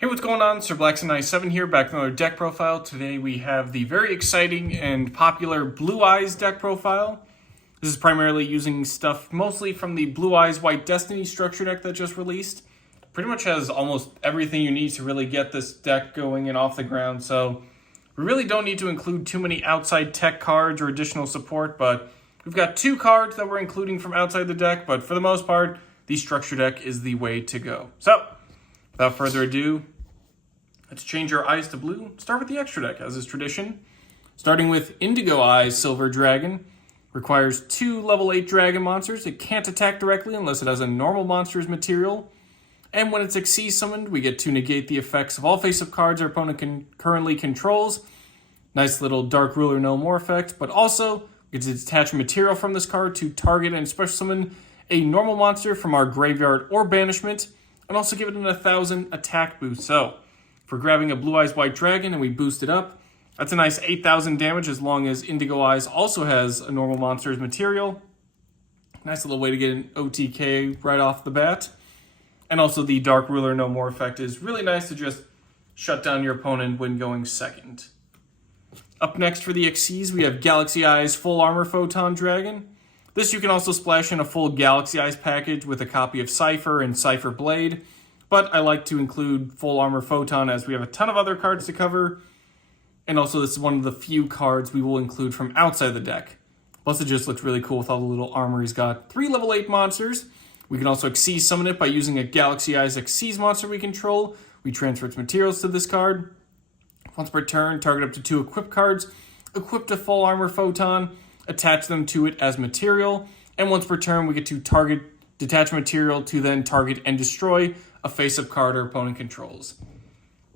Hey, what's going on? Sir Blackson97 here, back with another deck profile. Today we have the very exciting and popular Blue Eyes deck profile. This is primarily using stuff mostly from the Blue Eyes White Destiny structure deck that just released. Pretty much has almost everything you need to really get this deck going and off the ground, so we really don't need to include too many outside tech cards or additional support, but we've got two cards that we're including from outside the deck, but for the most part, the structure deck is the way to go. So, without further ado, let's change our eyes to blue. Start with the extra deck, as is tradition. Starting with Indigo Eyes Silver Dragon. Requires 2 level 8 dragon monsters. It can't attack directly unless it has a normal monster's material. And when it's Xyz summoned, we get to negate the effects of all face-up cards our opponent currently controls. Nice little Dark Ruler No More effect, but also we get to detach material from this card to target and special summon a normal monster from our graveyard or banishment, and also give it an 1,000 attack boost. So, if we're grabbing a Blue Eyes White Dragon and we boost it up, that's a nice 8,000 damage as long as Indigo Eyes also has a normal monster's material. Nice little way to get an OTK right off the bat. And also the Dark Ruler No More effect is really nice to just shut down your opponent when going second. Up next for the Xyz, we have Galaxy Eyes Full Armor Photon Dragon. This you can also splash in a full Galaxy Eyes package with a copy of Cypher and Cypher Blade, but I like to include Full Armor Photon as we have a ton of other cards to cover, and also this is one of the few cards we will include from outside the deck. Plus it just looks really cool with all the little armor he's got. 3 level 8 monsters. We can also Xyz summon it by using a Galaxy Eyes Xyz monster we control. We transfer its materials to this card. Once per turn, target up to 2 equip cards, equip a Full Armor Photon, attach them to it as material, and once per turn we get to target detach material to then target and destroy a face-up card our opponent controls.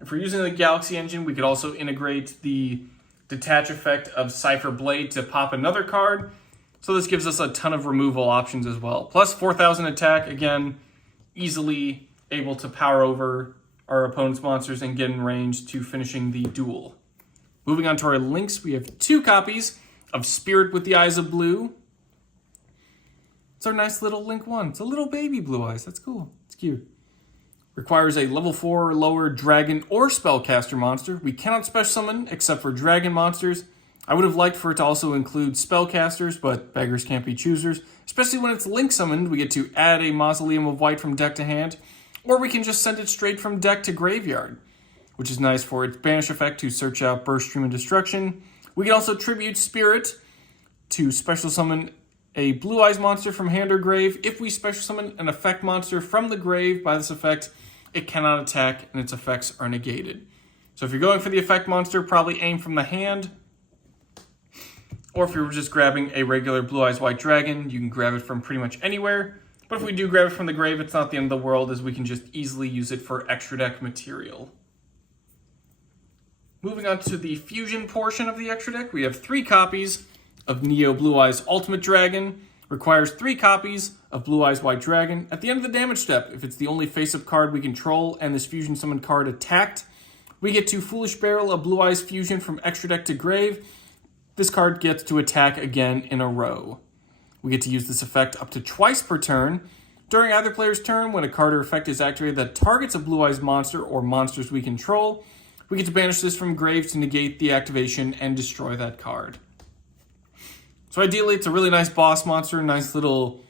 If we're using the Galaxy engine, we could also integrate the detach effect of Cypher Blade to pop another card, so this gives us a ton of removal options as well. Plus 4,000 attack, again, easily able to power over our opponent's monsters and get in range to finishing the duel. Moving on to our links, we have 2 copies of Spirit with the Eyes of Blue. It's our nice little Link 1. It's a little baby Blue Eyes. That's cool. It's cute. Requires a level 4 or lower dragon or spellcaster monster. We cannot special summon except for dragon monsters. I would have liked for it to also include spellcasters, but beggars can't be choosers. Especially when it's Link summoned, we get to add a Mausoleum of White from deck to hand, or we can just send it straight from deck to graveyard, which is nice for its banish effect to search out Burst, Stream, and Destruction. We can also tribute Spirit to special summon a Blue Eyes monster from hand or grave. If we special summon an effect monster from the grave by this effect, it cannot attack and its effects are negated. So if you're going for the effect monster, probably aim from the hand. Or if you're just grabbing a regular Blue Eyes White Dragon, you can grab it from pretty much anywhere. But if we do grab it from the grave, it's not the end of the world, as we can just easily use it for extra deck material. Moving on to the fusion portion of the extra deck, we have 3 copies of Neo Blue Eyes Ultimate Dragon. Requires 3 copies of Blue Eyes White Dragon. At the end of the damage step, if it's the only face-up card we control and this fusion summon card attacked, we get to Foolish Barrel a Blue Eyes Fusion from extra deck to grave. This card gets to attack again in a row. We get to use this effect up to twice per turn. During either player's turn, when a card or effect is activated that targets a Blue Eyes monster or monsters we control, we get to banish this from grave to negate the activation and destroy that card. So ideally, it's a really nice boss monster, nice little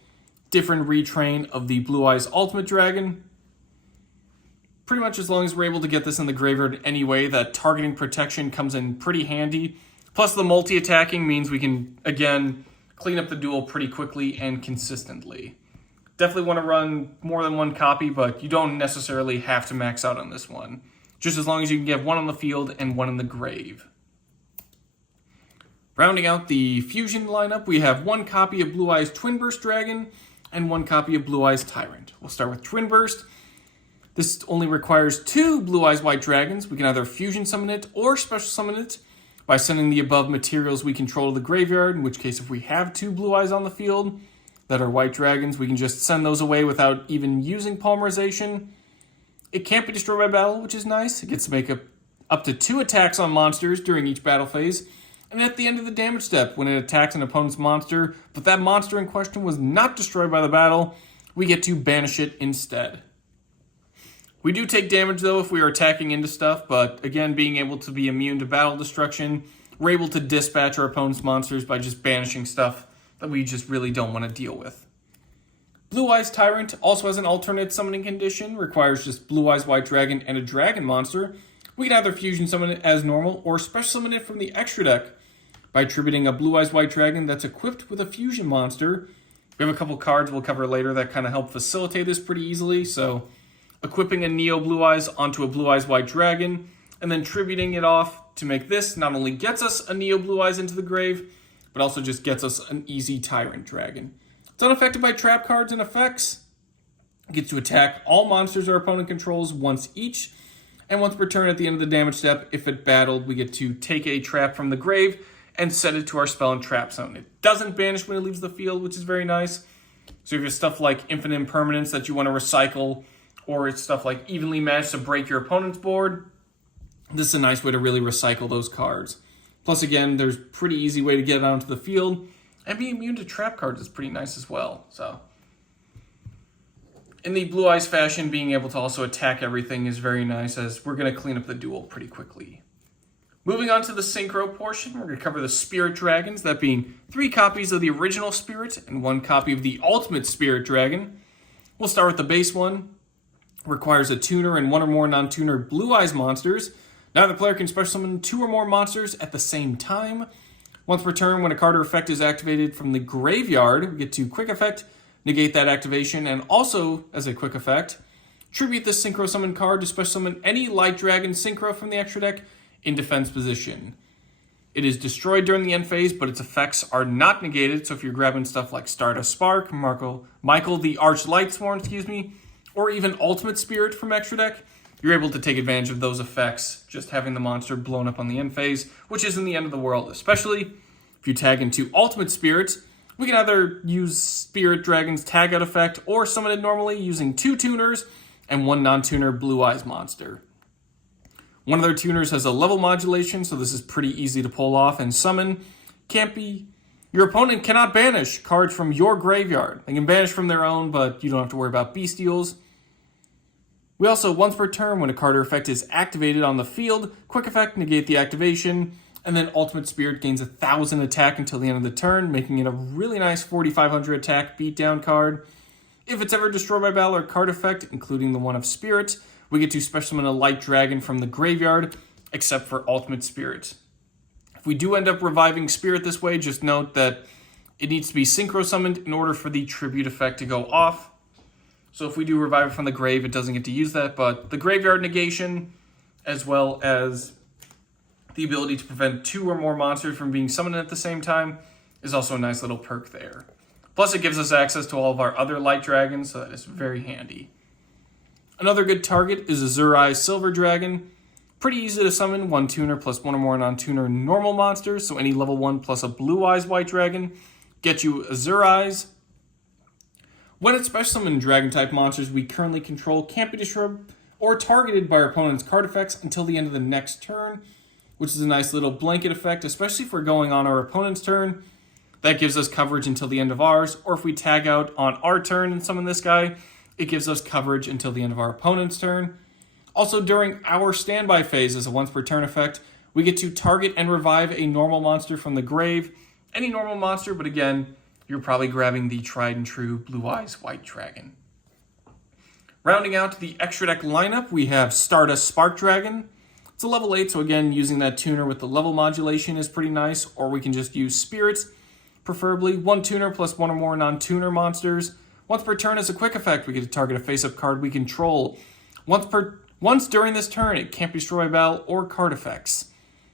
different retrain of the Blue Eyes Ultimate Dragon. Pretty much as long as we're able to get this in the graveyard anyway, that targeting protection comes in pretty handy. Plus the multi-attacking means we can, again, clean up the duel pretty quickly and consistently. Definitely want to run more than 1 copy, but you don't necessarily have to max out on this one. Just as long as you can get 1 on the field and 1 in the grave. Rounding out the fusion lineup, we have 1 copy of Blue Eyes Twin Burst Dragon and 1 copy of Blue Eyes Tyrant. We'll start with Twin Burst. This only requires 2 Blue Eyes White Dragons. We can either fusion summon it or special summon it by sending the above materials we control to the graveyard, in which case if we have 2 Blue Eyes on the field that are White Dragons, we can just send those away without even using polymerization. It can't be destroyed by battle, which is nice. It gets to make up to 2 attacks on monsters during each battle phase. And at the end of the damage step, when it attacks an opponent's monster, but that monster in question was not destroyed by the battle, we get to banish it instead. We do take damage though if we are attacking into stuff, but again, being able to be immune to battle destruction, we're able to dispatch our opponent's monsters by just banishing stuff that we just really don't want to deal with. Blue Eyes Tyrant also has an alternate summoning condition, requires just Blue Eyes White Dragon and a dragon monster. We can either fusion summon it as normal or special summon it from the extra deck by attributing a Blue Eyes White Dragon that's equipped with a fusion monster. We have a couple cards we'll cover later that kind of help facilitate this pretty easily, so equipping a Neo Blue Eyes onto a Blue Eyes White Dragon, and then tributing it off to make this not only gets us a Neo Blue Eyes into the grave, but also just gets us an easy Tyrant Dragon. It's unaffected by trap cards and effects. It gets to attack all monsters our opponent controls once each, and once per turn at the end of the damage step, if it battled, we get to take a trap from the grave and set it to our spell and trap zone. It doesn't banish when it leaves the field, which is very nice. So if you have stuff like Infinite Impermanence that you want to recycle, or it's stuff like Evenly Matched to break your opponent's board, this is a nice way to really recycle those cards. Plus, again, there's a pretty easy way to get it onto the field, and being immune to trap cards is pretty nice as well. So, in the Blue Eyes fashion, being able to also attack everything is very nice, as we're going to clean up the duel pretty quickly. Moving on to the Synchro portion, we're going to cover the Spirit Dragons, that being 3 copies of the original Spirit and 1 copy of the Ultimate Spirit Dragon. We'll start with the base one. Requires a tuner and 1 or more non-tuner Blue Eyes monsters. Now the player can special summon 2 or more monsters at the same time. Once per turn, when a card or effect is activated from the graveyard, we get to quick effect, negate that activation, and also, as a quick effect, tribute this Synchro summon card to special summon any Light Dragon Synchro from the extra deck in defense position. It is destroyed during the end phase, but its effects are not negated, so if you're grabbing stuff like Stardust Spark, Michael the Arch Lightsworn, or even Ultimate Spirit from extra deck, you're able to take advantage of those effects, just having the monster blown up on the end phase, which isn't the end of the world, especially if you tag into Ultimate Spirit. We can either use Spirit Dragon's tag out effect or summon it normally using 2 tuners and 1 non-tuner Blue Eyes monster. One of their tuners has a level modulation, so this is pretty easy to pull off and summon. Your opponent cannot banish cards from your graveyard. They can banish from their own, but you don't have to worry about bestials. We also, once per turn, when a card or effect is activated on the field, quick effect, negate the activation, and then Ultimate Spirit gains 1,000 attack until the end of the turn, making it a really nice 4,500 attack beatdown card. If it's ever destroyed by battle or card effect, including the one of Spirit, we get to special summon a Light Dragon from the graveyard, except for Ultimate Spirit. If we do end up reviving Spirit this way, just note that it needs to be Synchro summoned in order for the tribute effect to go off. So if we do revive it from the grave, it doesn't get to use that, but the graveyard negation, as well as the ability to prevent 2 or more monsters from being summoned at the same time, is also a nice little perk there. Plus it gives us access to all of our other Light Dragons, so that is very handy. Another good target is Azure Eyes Silver Dragon. Pretty easy to summon, 1 tuner plus 1 or more non-tuner normal monsters, so any level 1 plus a Blue Eyes White Dragon get you Azure Eyes. When it's special summoned dragon-type monsters we currently control can't be destroyed or targeted by our opponent's card effects until the end of the next turn, which is a nice little blanket effect, especially if we're going on our opponent's turn. That gives us coverage until the end of ours, or if we tag out on our turn and summon this guy, it gives us coverage until the end of our opponent's turn. Also, during our standby phase as a once per turn effect, we get to target and revive a normal monster from the grave. Any normal monster, but again, you're probably grabbing the tried and true Blue Eyes White Dragon. Rounding out the extra deck lineup, we have Stardust Spark Dragon. It's a level 8, so again, using that tuner with the level modulation is pretty nice, or we can just use Spirits, preferably 1 tuner plus 1 or more non-tuner monsters. Once per turn as a quick effect, we get to target a face-up card we control. Once during this turn, it can't be destroyed by battle or card effects.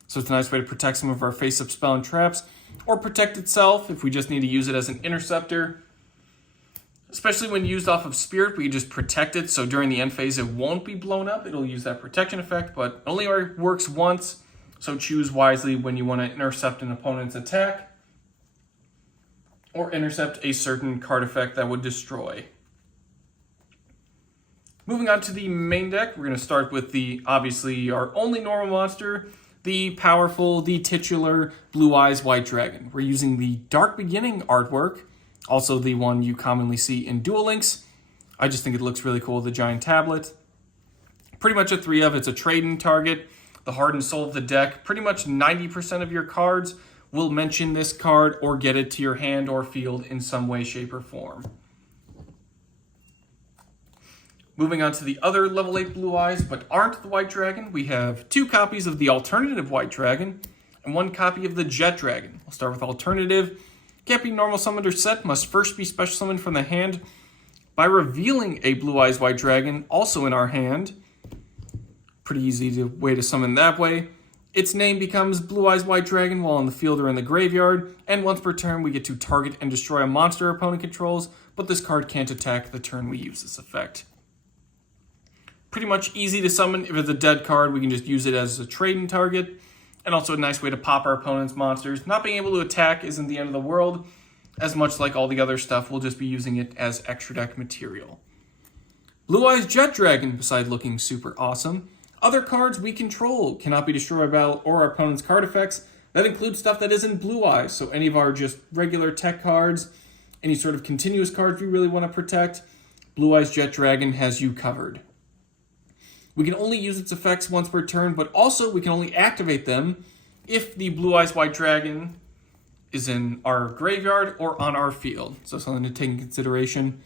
So it's a nice way to protect some of our face-up spell and traps, or protect itself if we just need to use it as an interceptor. Especially when used off of Spirit, we can just protect it, so during the end phase it won't be blown up. It'll use that protection effect, but only works once, so choose wisely when you want to intercept an opponent's attack, or intercept a certain card effect that would destroy. Moving on to the main deck, we're going to start with obviously our only normal monster, the powerful, the titular Blue Eyes White Dragon. We're using the Dark Beginning artwork, also the one you commonly see in Duel Links. I just think it looks really cool with the giant tablet. Pretty much a 3 of. It's a trade-in target, the heart and soul of the deck. Pretty much 90% of your cards will mention this card or get it to your hand or field in some way, shape, or form. Moving on to the other level 8 Blue Eyes, but aren't the White Dragon, we have 2 copies of the alternative White Dragon and 1 copy of the Jet Dragon. We'll start with alternative. Can't be normal summoned or set, must first be special summoned from the hand by revealing a Blue Eyes White Dragon, also in our hand. Pretty easy way to summon that way. Its name becomes Blue Eyes White Dragon while in the field or in the graveyard, and once per turn we get to target and destroy a monster opponent controls, but this card can't attack the turn we use this effect. Pretty much easy to summon. If it's a dead card, we can just use it as a trading target, and also a nice way to pop our opponent's monsters. Not being able to attack isn't the end of the world, as much like all the other stuff, we'll just be using it as extra deck material. Blue Eyes Jet Dragon, besides looking super awesome, other cards we control cannot be destroyed by battle or our opponent's card effects. That includes stuff that isn't Blue Eyes, so any of our just regular tech cards, any sort of continuous cards we really want to protect, Blue Eyes Jet Dragon has you covered. We can only use its effects once per turn, but also we can only activate them if the Blue Eyes White Dragon is in our graveyard or on our field. So something to take in consideration.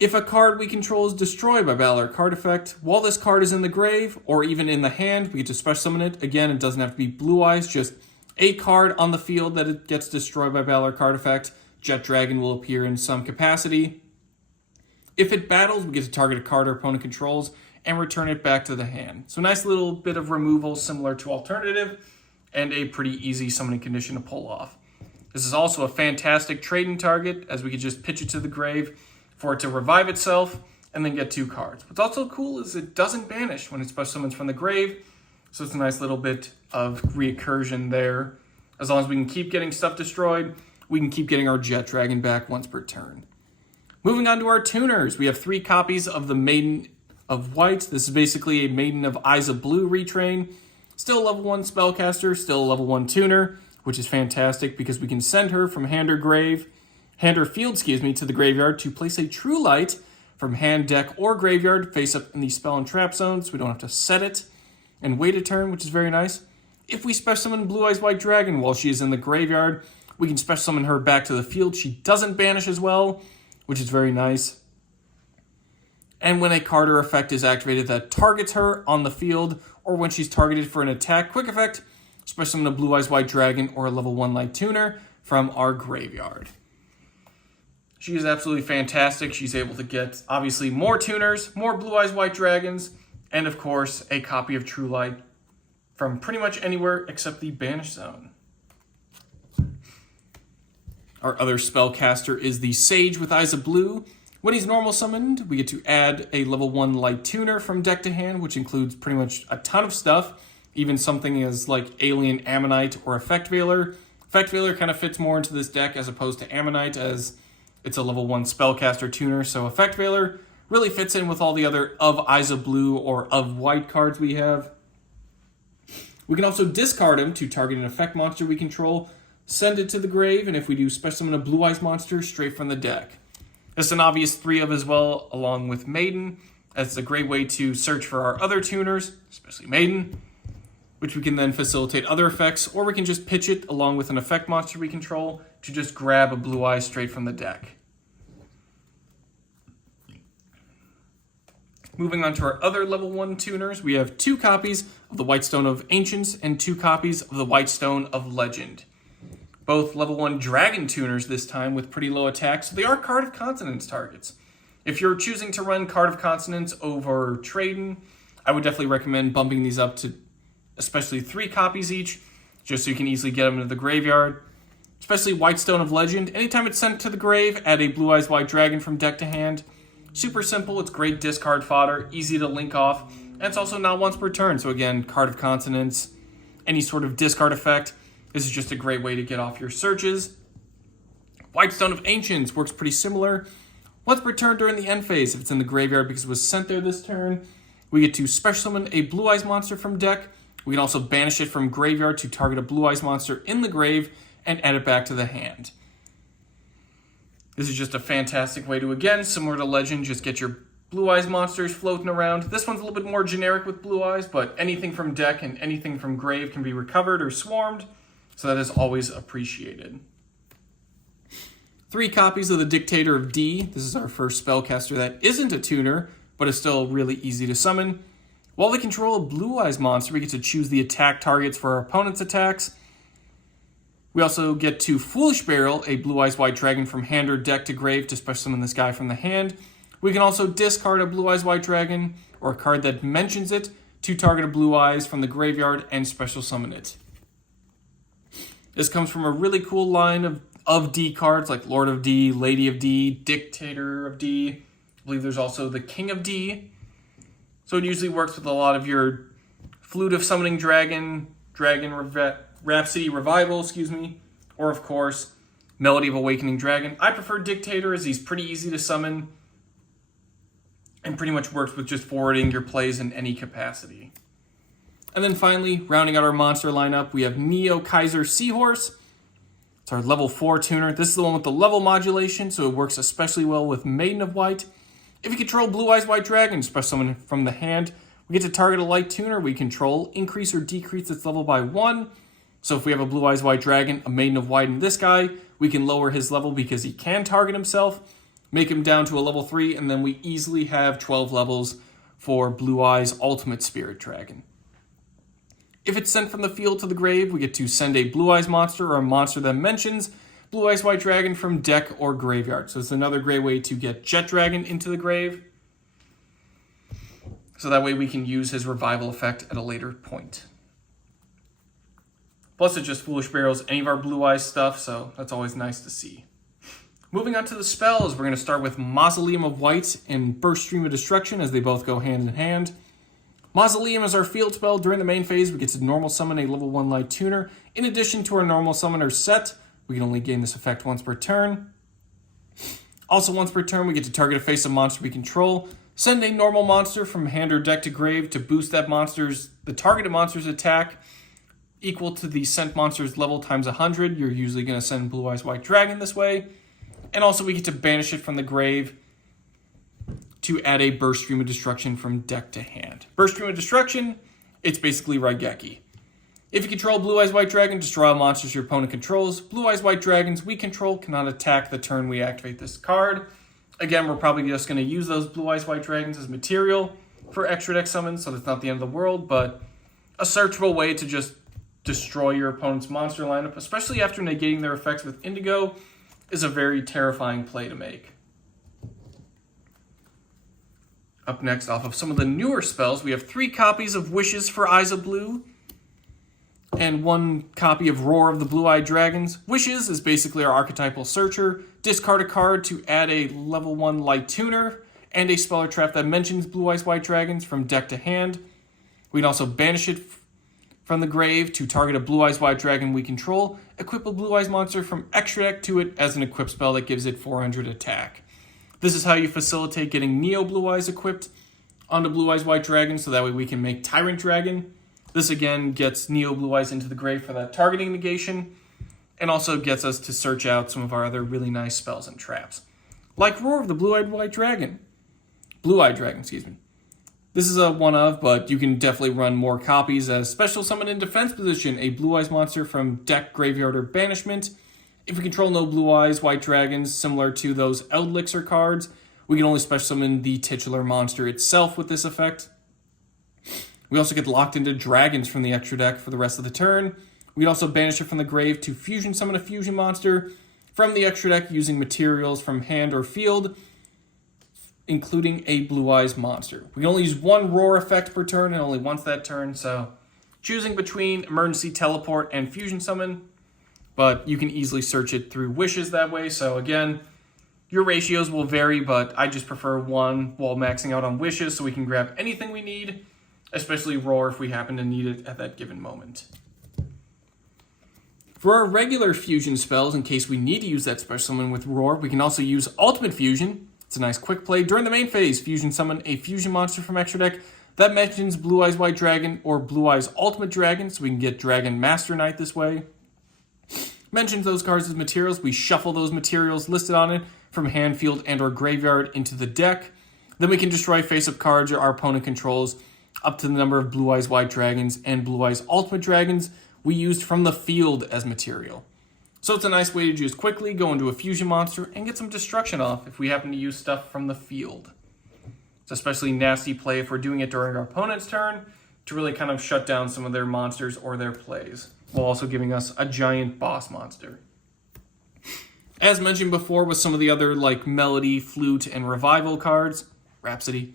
If a card we control is destroyed by battle or card effect, while this card is in the grave or even in the hand, we get to special summon it. Again, it doesn't have to be Blue Eyes, just a card on the field that it gets destroyed by battle or card effect. Jet Dragon will appear in some capacity. If it battles, we get to target a card our opponent controls and return it back to the hand. So nice little bit of removal similar to alternative and a pretty easy summoning condition to pull off. This is also a fantastic trading target as we could just pitch it to the grave for it to revive itself and then get 2 cards. What's also cool is it doesn't banish when it special summons from the grave, so it's a nice little bit of recursion there. As long as we can keep getting stuff destroyed, we can keep getting our Jet Dragon back once per turn. Moving on to our tuners, we have 3 copies of the Maiden of White. This is basically a Maiden of Eyes of Blue retrain. Still a level 1 spellcaster, still a level 1 tuner, which is fantastic because we can send her from hand or field, to the graveyard to place a True Light from hand, deck, or graveyard face up in the spell and trap zone, so we don't have to set it and wait a turn, which is very nice. If we special summon Blue Eyes White Dragon while she is in the graveyard, we can special summon her back to the field. She doesn't banish as well, which is very nice. And when a card or effect is activated that targets her on the field, or when she's targeted for an attack, quick effect, special summon a Blue Eyes White Dragon or a level 1 Light Tuner from our graveyard. She is absolutely fantastic. She's able to get, obviously, more tuners, more Blue Eyes White Dragons, and of course, a copy of True Light from pretty much anywhere except the Banish Zone. Our other spellcaster is the Sage with Eyes of Blue. When he's normal summoned, we get to add a level 1 Light Tuner from deck to hand, which includes pretty much a ton of stuff, even something as like Alien Ammonite or Effect Veiler. Effect Veiler kind of fits more into this deck as opposed to Ammonite, as it's a level 1 spellcaster tuner, so Effect Veiler really fits in with all the other of Eyes of Blue or of White cards we have. We can also discard him to target an effect monster we control, send it to the grave, and if we do, special summon a Blue Eyes monster straight from the deck. This is an obvious 3 of as well, along with Maiden. That's a great way to search for our other tuners, especially Maiden, which we can then facilitate other effects, or we can just pitch it along with an effect monster we control to just grab a Blue Eye straight from the deck. Moving on to our other level 1 tuners, we have 2 copies of the White Stone of Ancients and 2 copies of the White Stone of Legend. Both level 1 dragon tuners this time with pretty low attack, so they are Card of Consonance targets. If you're choosing to run Card of Consonance over Trading, I would definitely recommend bumping these up to especially 3 copies each, just so you can easily get them into the graveyard. Especially White Stone of Legend. Anytime it's sent to the grave, add a Blue Eyes White Dragon from deck to hand. Super simple, it's great discard fodder, easy to link off, and it's also not once per turn. So again, Card of Consonance, any sort of discard effect, this is just a great way to get off your searches. White Stone of Ancients works pretty similar. Once per turn during the end phase, if it's in the graveyard because it was sent there this turn, we get to special summon a Blue Eyes monster from deck. We can also banish it from graveyard to target a Blue Eyes monster in the grave and add it back to the hand. This is just a fantastic way to, again, similar to Legend, just get your Blue Eyes monsters floating around. This one's a little bit more generic with Blue Eyes, but anything from deck and anything from grave can be recovered or swarmed, so that is always appreciated. 3 copies of the Dictator of D. This is our first spellcaster that isn't a tuner, but is still really easy to summon. While we control a Blue Eyes monster, we get to choose the attack targets for our opponent's attacks. We also get to Foolish Barrel a Blue Eyes White Dragon from hand or deck to grave to special summon this guy from the hand. We can also discard a Blue Eyes White Dragon, or a card that mentions it, to target a Blue Eyes from the graveyard and special summon it. This comes from a really cool line of D cards, like Lord of D, Lady of D, Dictator of D. I believe there's also the King of D. So it usually works with a lot of your Flute of Summoning Dragon, Rhapsody Revival, or of course, Melody of Awakening Dragon. I prefer Dictator as he's pretty easy to summon and pretty much works with just forwarding your plays in any capacity. And then finally, rounding out our monster lineup, we have Neo Kaiser Seahorse. It's our level 4 tuner. This is the one with the level modulation, so it works especially well with Maiden of White. If you control Blue Eyes White Dragon, special summon from the hand, we get to target a light tuner we control, increase or decrease its level by 1. So if we have a Blue Eyes White Dragon, a Maiden of White, and this guy, we can lower his level because he can target himself, make him down to a level 3, and then we easily have 12 levels for Blue Eyes Ultimate Spirit Dragon. If it's sent from the field to the grave, we get to send a Blue Eyes monster or a monster that mentions Blue Eyes White Dragon from deck or graveyard. So it's another great way to get Jet Dragon into the grave. So that way we can use his revival effect at a later point. Plus it just Foolish Barrels any of our Blue Eyes stuff, so that's always nice to see. Moving on to the spells, we're going to start with Mausoleum of White and Burst Stream of Destruction, as they both go hand in hand. Mausoleum is our field spell. During the main phase, we get to normal summon a level 1 light tuner. In addition to our normal summoner set, we can only gain this effect once per turn. Also once per turn, we get to target a face of monster we control. Send a normal monster from hand or deck to grave to boost the targeted monster's attack equal to the sent monster's level times 100. You're usually going to send Blue Eyes White Dragon this way. And also we get to banish it from the grave to add a Burst Stream of Destruction from deck to hand. Burst Stream of Destruction, it's basically Raigeki. If you control Blue Eyes White Dragon, destroy all monsters your opponent controls. Blue Eyes White Dragons we control cannot attack the turn we activate this card. Again, we're probably just going to use those Blue Eyes White Dragons as material for extra deck summons, so that's not the end of the world, but a searchable way to just destroy your opponent's monster lineup, especially after negating their effects with Indigo, is a very terrifying play to make. Up next, off of some of the newer spells, we have 3 copies of Wishes for Eyes of Blue and 1 copy of Roar of the Blue-Eyed Dragons. Wishes is basically our archetypal searcher. Discard a card to add a level 1 light tuner and a spell or trap that mentions Blue Eyes White Dragons from deck to hand. We can also banish it from the grave to target a Blue Eyes White Dragon we control. Equip a Blue Eyes monster from extra deck to it as an equip spell that gives it 400 attack. This is how you facilitate getting Neo Blue Eyes equipped onto Blue Eyes White Dragon, so that way we can make Tyrant Dragon. This again gets Neo Blue Eyes into the grave for that targeting negation, and also gets us to search out some of our other really nice spells and traps. Like Roar of the Blue-Eyed Dragon. This is a one of, but you can definitely run more copies as special summon in defense position, a Blue Eyes monster from deck, graveyard, or banishment. If we control no Blue Eyes White Dragons, similar to those Elixir cards, we can only special summon the titular monster itself with this effect. We also get locked into dragons from the extra deck for the rest of the turn. We can also banish it from the grave to fusion summon a fusion monster from the extra deck using materials from hand or field, including a Blue Eyes monster. We can only use 1 Roar effect per turn and only once that turn, so choosing between Emergency Teleport and Fusion Summon, but you can easily search it through Wishes that way. So again, your ratios will vary, but I just prefer 1 while maxing out on Wishes so we can grab anything we need, especially Roar if we happen to need it at that given moment. For our regular fusion spells, in case we need to use that special summon with Roar, we can also use Ultimate Fusion. It's a nice quick play. During the main phase, fusion summon a fusion monster from extra deck that mentions Blue Eyes White Dragon or Blue Eyes Ultimate Dragon, so we can get Dragon Master Knight this way. Mentions those cards as materials. We shuffle those materials listed on it from hand, field, and or graveyard into the deck. Then we can destroy face-up cards our opponent controls up to the number of Blue Eyes White Dragons and Blue Eyes Ultimate Dragons we used from the field as material. So it's a nice way to just quickly go into a fusion monster and get some destruction off if we happen to use stuff from the field. It's especially nasty play if we're doing it during our opponent's turn to really kind of shut down some of their monsters or their plays, while also giving us a giant boss monster. As mentioned before with some of the other like Melody, Flute, and Revival cards, Rhapsody,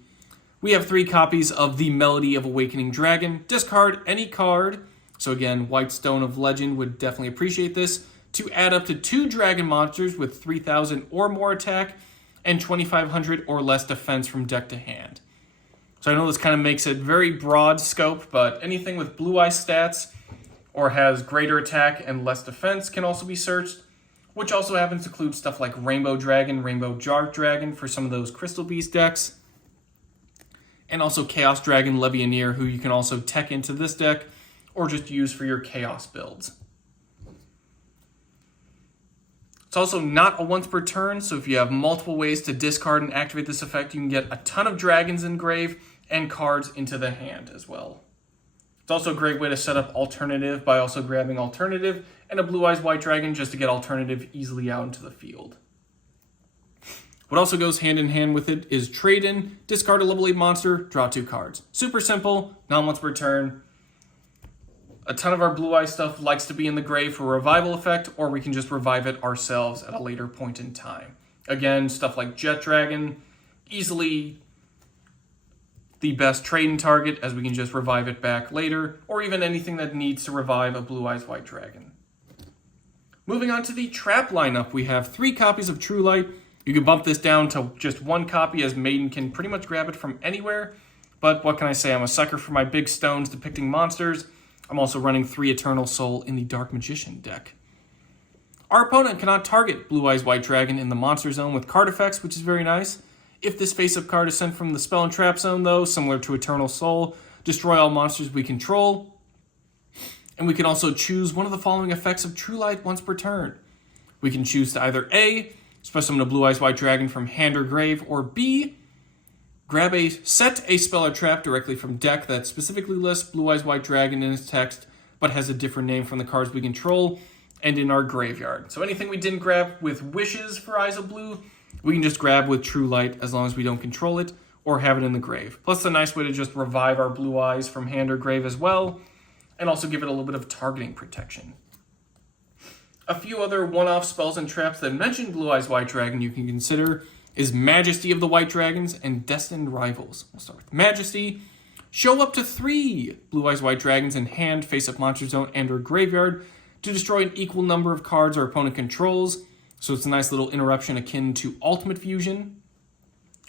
we have 3 copies of the Melody of Awakening Dragon. Discard any card, so again, White Stone of Legend would definitely appreciate this, to add up to 2 dragon monsters with 3,000 or more attack and 2,500 or less defense from deck to hand. So I know this kind of makes it very broad scope, but anything with Blue Eye stats or has greater attack and less defense can also be searched, which also happens to include stuff like Rainbow Dragon, Rainbow Dark Dragon for some of those Crystal Beast decks, and also Chaos Dragon Levianeer, who you can also tech into this deck or just use for your Chaos builds. It's also not a once per turn, so if you have multiple ways to discard and activate this effect, you can get a ton of dragons in grave and cards into the hand as well. It's also a great way to set up Alternative by also grabbing Alternative and a Blue Eyes White Dragon just to get Alternative easily out into the field. What also goes hand in hand with it is trade in, discard a level 8 monster, draw 2 cards. Super simple, not once per turn. A ton of our Blue Eye stuff likes to be in the grave for a revival effect, or we can just revive it ourselves at a later point in time. Again, stuff like Jet Dragon, easily the best trading target as we can just revive it back later, or even anything that needs to revive a Blue Eyes White Dragon. Moving on to the trap lineup, we have 3 copies of True Light. You can bump this down to just 1 copy as Maiden can pretty much grab it from anywhere, but what can I say, I'm a sucker for my big stones depicting monsters. I'm also running 3 Eternal Soul in the Dark Magician deck. Our opponent cannot target Blue Eyes White Dragon in the monster zone with card effects, which is very nice. If this face-up card is sent from the spell and trap zone, though, similar to Eternal Soul, destroy all monsters we control. And we can also choose one of the following effects of True Light once per turn. We can choose to either A, special summon a Blue Eyes White Dragon from hand or grave, or B, set a spell or trap directly from deck that specifically lists Blue Eyes White Dragon in its text, but has a different name from the cards we control and in our graveyard. So anything we didn't grab with Wishes for Eyes of Blue, we can just grab with True Light as long as we don't control it or have it in the grave. Plus, a nice way to just revive our Blue Eyes from hand or grave as well, and also give it a little bit of targeting protection. A few other one-off spells and traps that mention Blue Eyes White Dragon you can consider is Majesty of the White Dragons and Destined Rivals. We'll start with Majesty. Show up to 3 Blue Eyes White Dragons in hand, face-up monster zone, and or graveyard to destroy an equal number of cards our opponent controls. So it's a nice little interruption akin to Ultimate Fusion.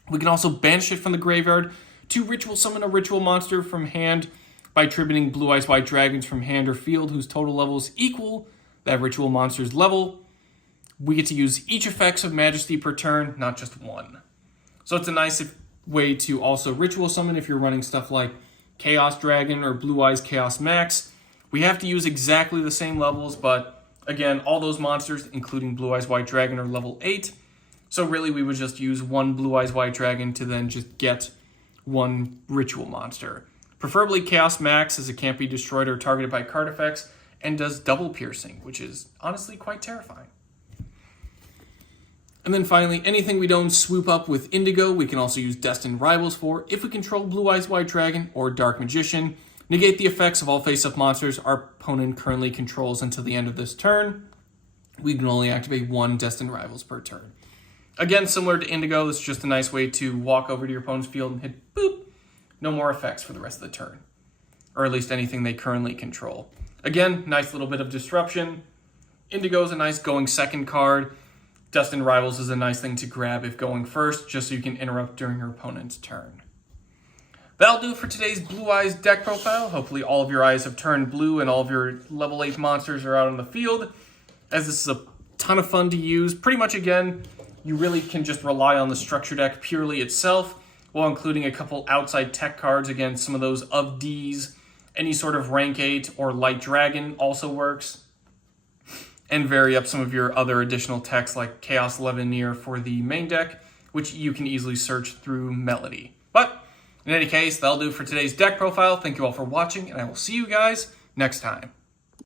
We can also banish it from the graveyard to ritual summon a ritual monster from hand by attributing Blue Eyes White Dragons from hand or field whose total level is equal that ritual monster's level. We get to use each effects of Majesty per turn, not just one. So it's a nice way to also ritual summon if you're running stuff like Chaos Dragon or Blue Eyes Chaos Max. We have to use exactly the same levels, but again, all those monsters, including Blue Eyes White Dragon, are level 8. So really, we would just use 1 Blue Eyes White Dragon to then just get 1 ritual monster. Preferably Chaos Max, as it can't be destroyed or targeted by card effects, and does double piercing, which is honestly quite terrifying. And then finally, anything we don't swoop up with Indigo, we can also use Destined Rivals for if we control Blue Eyes White Dragon or Dark Magician. Negate the effects of all face-up monsters our opponent currently controls until the end of this turn. We can only activate 1 Destined Rivals per turn. Again, similar to Indigo, this is just a nice way to walk over to your opponent's field and hit boop. No more effects for the rest of the turn. Or at least anything they currently control. Again, nice little bit of disruption. Indigo is a nice going second card. Destined Rivals is a nice thing to grab if going first, just so you can interrupt during your opponent's turn. That'll do it for today's Blue Eyes deck profile. Hopefully all of your eyes have turned blue and all of your level 8 monsters are out on the field, as this is a ton of fun to use. Pretty much, again, you really can just rely on the structure deck purely itself, while including a couple outside tech cards. Again, some of those of D's, any sort of rank 8 or light dragon also works. And vary up some of your other additional techs like Chaos Levianeer for the main deck, which you can easily search through Melody. But in any case, that'll do for today's deck profile. Thank you all for watching, and I will see you guys next time.